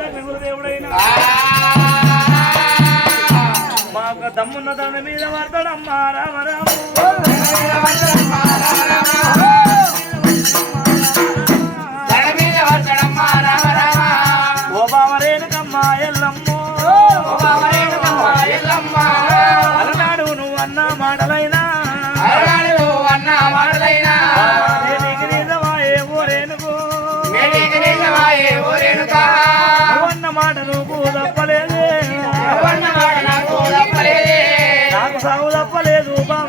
గురుదేవుడైన మాకు దమ్మున్న దండ మీద పడతాడమ్మా రామ సాగు తప్పలేదు బావగంటే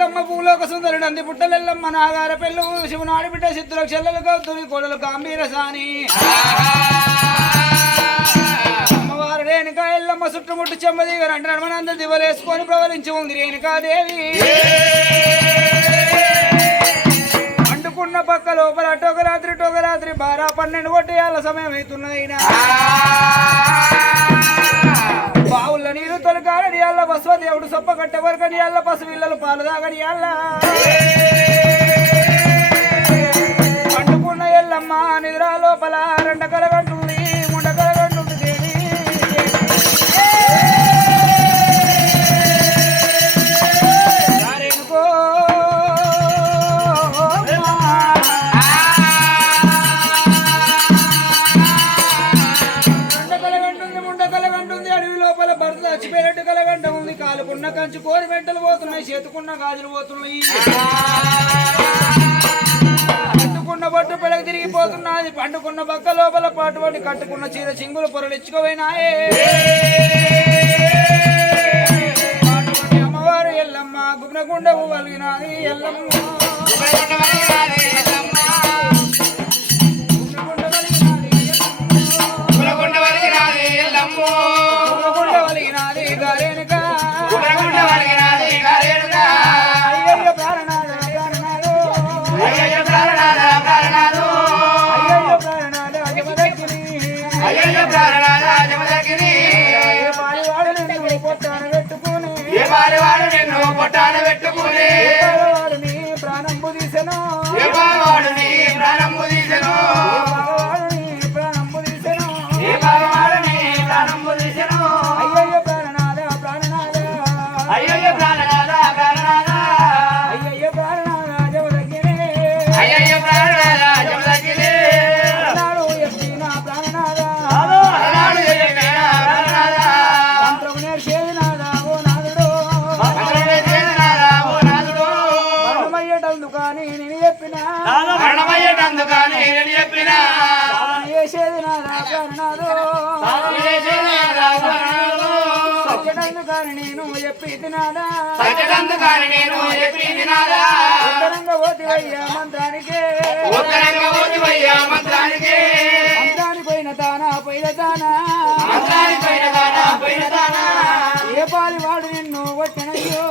పుట్టబుడలెల్లమ్మ పూలోక సుందరుడు అంది పుట్టలెల్లమ్మ నాగార పెళ్ళు. శివనాడి బిడ్డ సిద్ధుల చెల్లెలు కౌతురి కోడలు గాంభీర సాని అమ్మవారు రేణుక ఎల్లమ్మ చుట్టుముట్టు చెమ్మదిగ అంటే నడమనంద దివలేసుకొని ప్రవలించి ఉంది రేణుకాదేవి. అంటుకున్న పక్క లోపల టొక రాత్రి టొక రాత్రి బారా పన్నెండు కొట్టేయాల సమయం అవుతున్నదైనా బావుల నీరు తొలగాలని అల్ల బస్వదేవుడు సొప్ప కట్టె వరకని అల్ల పసుపిల్లలు పాలు తాగని అల్ల. కంచి కోరి వెంటలు పోతున్నాయి చేతుకున్న గాజులు పోతున్నాయి. కట్టుకున్న బట్టు పెడకు తిరిగిపోతున్నది పండుకున్న బక్క లోపల పాటుపడి కట్టుకున్న చీర చింగులు పొరలిచ్చుకోవైనాయే అమ్మవారు ఎల్లమ్మ గుమ్మగుండవు వలిగినది ఎల్లమ్మ. నేను చెప్పిన. చేసేది నేను నేను మంత్రానికి. ఉత్తరంగా మంత్రానికి. పోయిన తానా పోయిన తానా ఏ పాలి వాడు నిన్ను కొట్టినయ్యో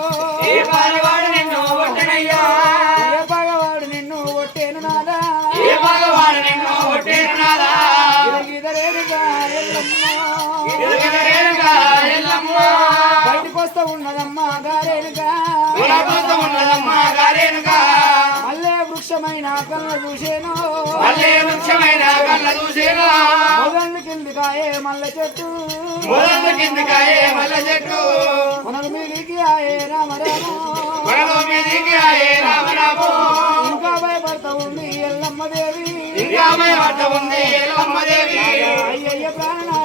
ఏ పారివాడు నిన్ను ఒట్టనయ్యా? బయటకు వస్తా ఉన్నదమ్మా గారేనుగా. కులకొస్త ఉన్నదమ్మా గారేనుగా. మల్లె వృక్షమైన కళ్ళ చూసేను. మళ్ళీ వృక్షమైన కళ్ళ చూసేనా. మల్లె చెట్టు. మొదలు కిందకాయే మల్ల చెట్టు. మనలు మీదికి ఆయే రామరామ. కొడలో మీదికి ఆయే రామరాము. ఇంకా భయపడతా ఉంది ఎల్లమ్మ దేవి. ఇంకా భయపడ్డ ఉంది ఎల్లమ్మ దేవి. అయ్యయ్య ప్రాణనాథ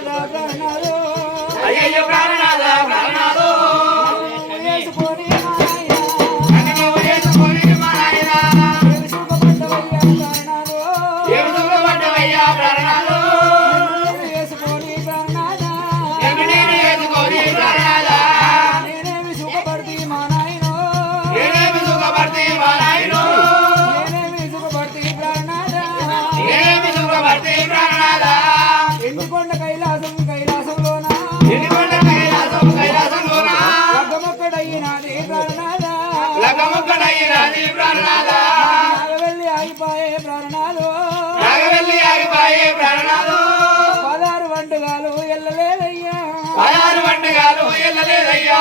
పదహారు వంటకాలు ఎల్లలేదయ్యా. పదహారు పండుగలు వెళ్ళలేదయ్యా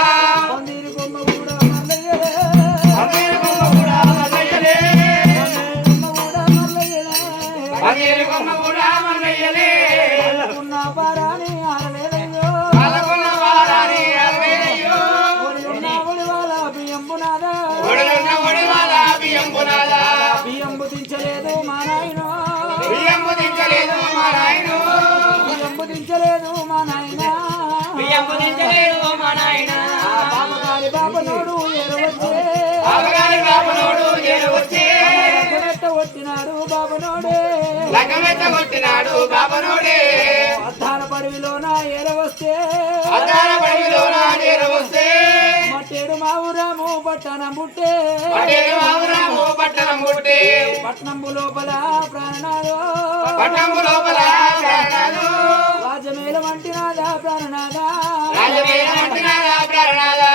కొట్టినాడు బాబనోడే. అద్దాల అద్దాల పడిలో నా నేను వస్తే మట్టేడు మా ఊరాము పట్టణం పుట్టే. పటేలు బాబురాము పట్టణం పుట్టే. పట్నంబు లోపల ప్రాణనాదో. పట్టణము లోపల ప్రాణాలు రాజమేల వంటినాదా ప్రాణనాదా. రాజవీర అంటున్నారా ప్రాణాలా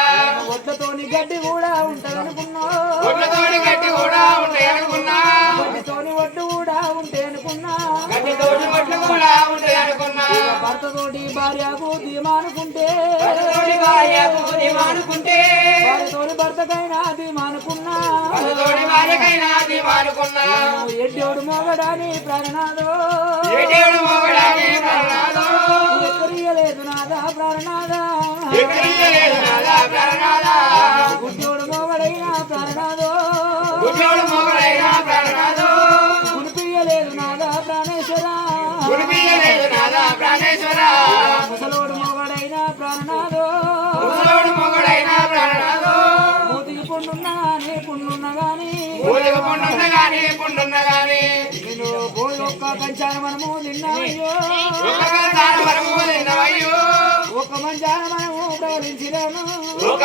ఒడ్లతోని గడ్డి కూడా ఉంటదనుకున్నా ఒడ్లతోడి గట్టి కూడా ఉంటాయి భార్యకు ధీమానుకుంటే తోడి అనుకుంటే భర్తకైనా ధీమానుకున్నా తోడి భార్యకైనా మొగడాని ఎక్కరియలేదు నాదా ప్రాణనాదా? ఎక్కడియలేదు నాదా ప్రాణాలా గుడ్డోడు మొగడైనా గుడ్డోడు మొగడైన ఊరికి పుండున్న గాని పుండున్న గాని నేను ఒక్క కంచాన మనము ఒక మంచాన మనము ప్రవలించినాము. ఒక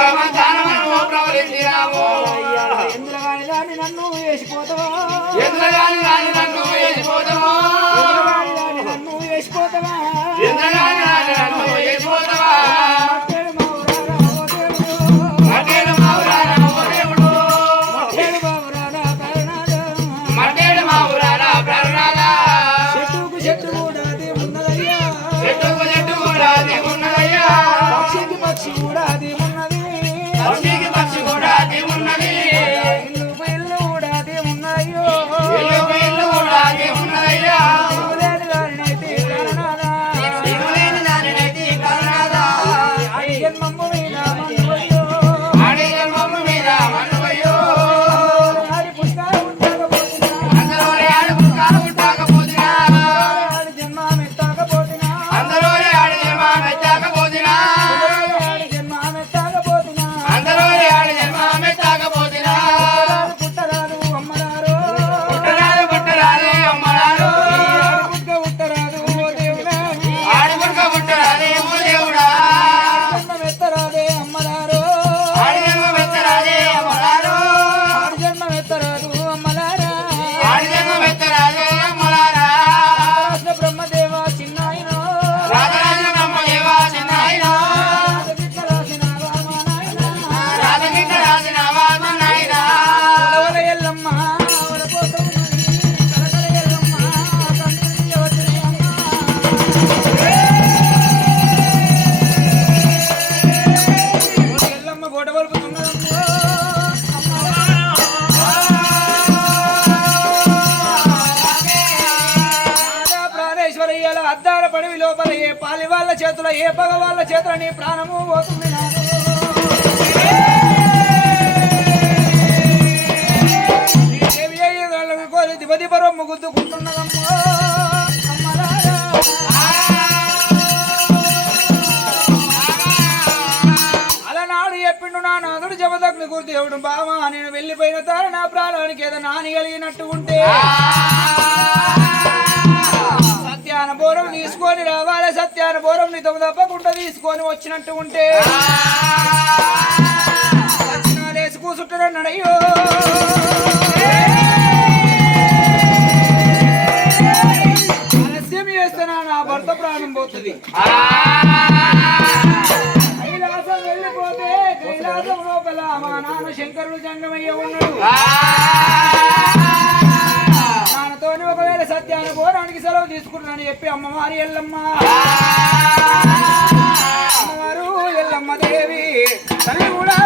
ప్రవలించినాము. ఎందులో గాని దాన్ని నన్ను వేసిపోతావా? ఎంద్రగాని గాని నన్ను వేసిపోతాము ఎందులో గాని దాన్ని నన్ను వేసిపోతావా? దివ రొమ్ము గుద్దుకుంటున్నదమ్మో. అమ్మలారా. అలనాడు చెప్పిండు నా నాదుడు జబదగ్ని గుర్తు ఎవడు బావా నేను వెళ్ళిపోయిన తార నా ప్రాణానికి ఏదో నాని కలిగినట్టు ఉంటే సత్యాన బోరం తీసుకొని రావాలి ఘోరం బోరం నీతో తప్పకుండా తీసుకొని వచ్చినట్టు ఉంటే. సత్యనాలేసి కూసుంటాడన్నాడయ్యో ఆలస్యం చేస్తున్నా నా భర్త ప్రాణం పోతుంది. కైలాసం వెళ్ళిపోతే కైలాసం లోపల మా నాన్న శంకరుడు జంగమయ్య ఉన్నాడు. నాన్నతోని ఒకవేళ సత్యాన్ని పోరానికి సెలవు తీసుకున్నానని చెప్పి అమ్మవారి ఎల్లమ్మ అమ్మవారు ఎల్లమ్మ దేవి తల్లి కూడా.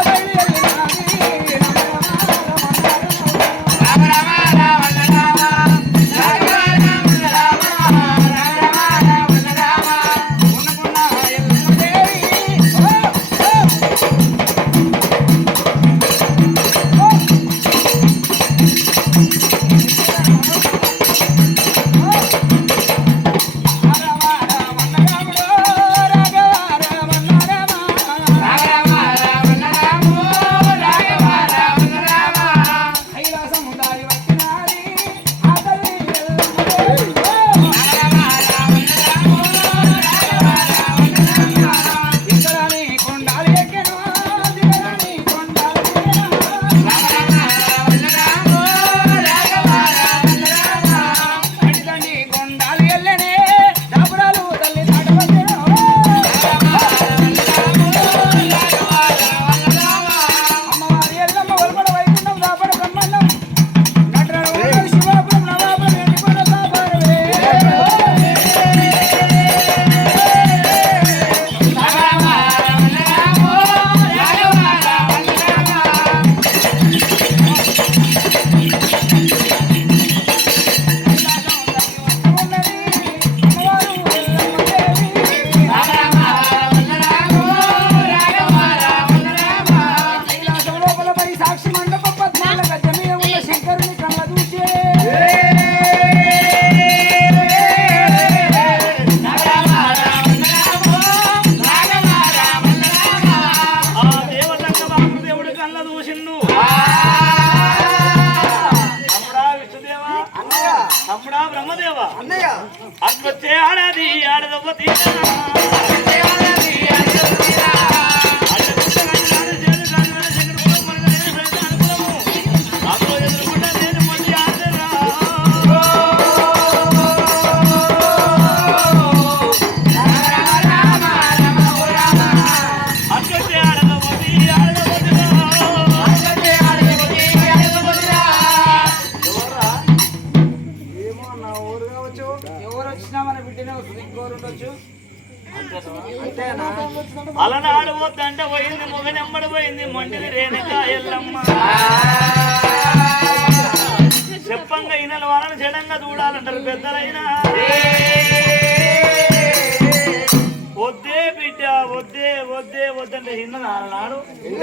వద్దే వద్దంటే హిన్న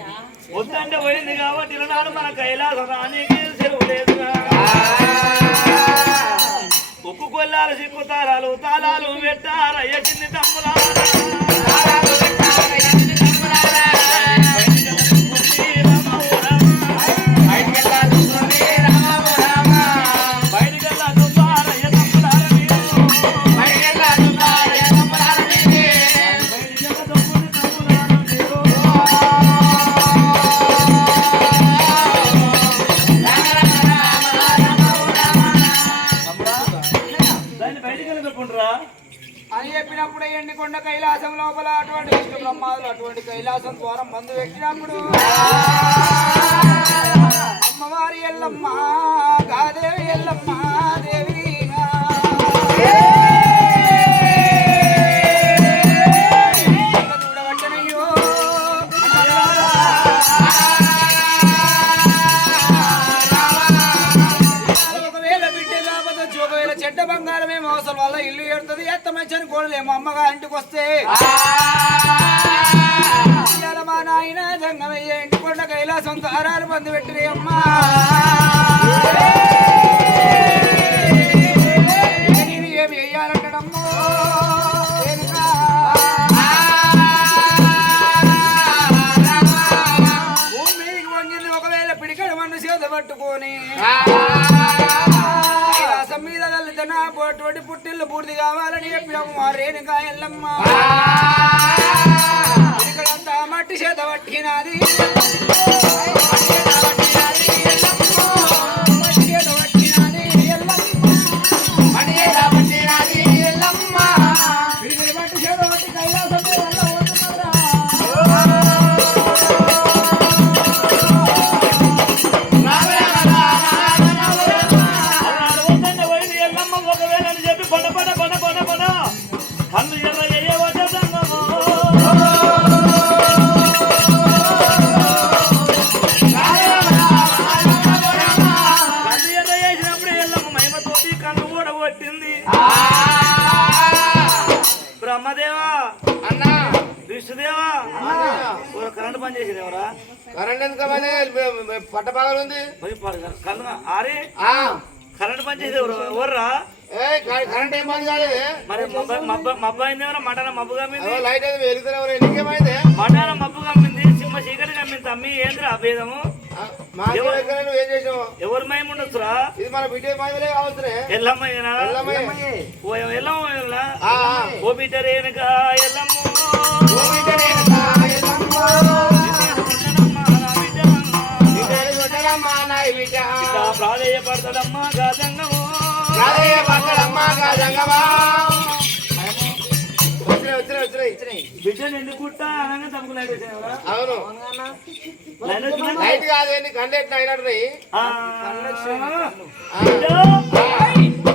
నాడు వద్దంటే పోయింది కాబట్టి ఇలనాడు మన కైలాసం రానికి సెలవు లేదుగా ఉక్కు కొల్లాలు సిక్కు తాళాలు తాళాలు పెట్టారయ్య చిన్ని తమ్ములారా. ఉన్న కైలాసం లోపల అటువంటి విష్ణు బ్రహ్మాదులు అటువంటి కైలాసం ద్వారం మందు పెట్టినప్పుడు. అమ్మవారి ఎల్లమ్మ కాదేవి ఎల్లమ్మ దేవి బంగారమే మోసం వల్ల ఇల్లు ఏడుతుంది ఎత్త మంచి కోడలేమో అమ్మగా ఇంటికి వస్తే. మా నాయన జంగమయ్య ఇంటి కొండ కైలాసం కారాలు మంది పెట్టిన అమ్మా. ఏమి వెయ్యాలంటాడమ్మో. భూమి ఒకవేళ పిడికడు మన్ను చేత పట్టుకొని. పూర్తి కావాలని చెప్పినమ్మ రేణుకా ఎల్లమ్మ ఇక్కడంతా మట్టి చేత పట్టినది. కరెంట్ మంది పట్ట పగలు ఉంది. ఆరే. కరెంట్ పని చేసేవారు ఎవర్రా? కరెంట్ ఏం పని కాలేదు మరి మబ్బ అయింది ఎవరా మటన మబ్బు కమ్మింది? లైట్ అయితే వెలుగుతూనే నీకేమైంది మటన మబ్బు కమ్మింది? సింహ చీకటి కమ్మింది తమ్మి. ఏంద్రా భేదము? ఎవరి మయం ఉండొచ్చురా? ఇది మన బిడ్డ ఎల్లమ్మయ్యనా? ఎల్లమ్మ. ఓ ఎల్లమ్మ. ఓ బిడ్డ రేణుక ఎల్లమ్మ. ప్రాధేయపడతాడమ్మా పట్టడమ్మా కాదంగమా. వచ్చినాయి, వచ్చినాయి, వచ్చినాయి. బిడ్డను ఎందుకు కుట్టా అనగా వచ్చిందా? లైట్ కాదు ఎన్ని కళ్ళు ఎట్లా అయినట్టున్నాయి ఆ, బిడ్డ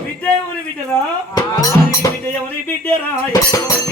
బిడ్డ ఎవరి బిడ్డరా బిడ్డ ఎవరి బిడ్డరా ఎవరి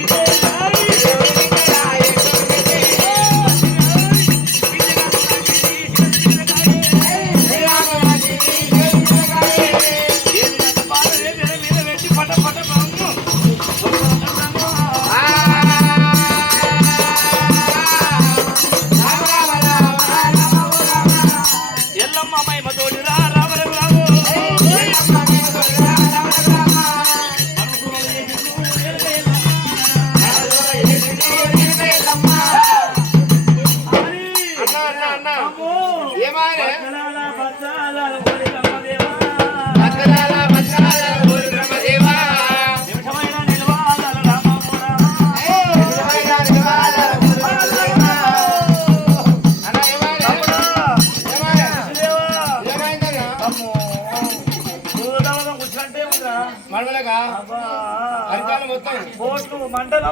బోట్లు మంటలు.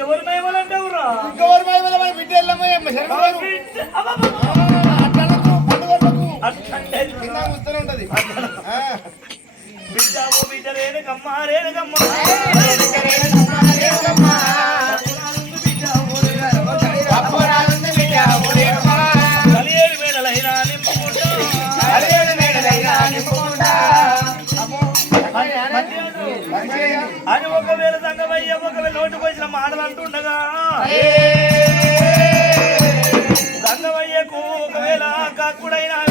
ఎవరి మహిమలంటే ఎవరా? మన బిడ్డ ఉంటది. బిడ్డ బిడ్డ రేణుకమ్మ రేణుకమ్మ. హక్కుడైనా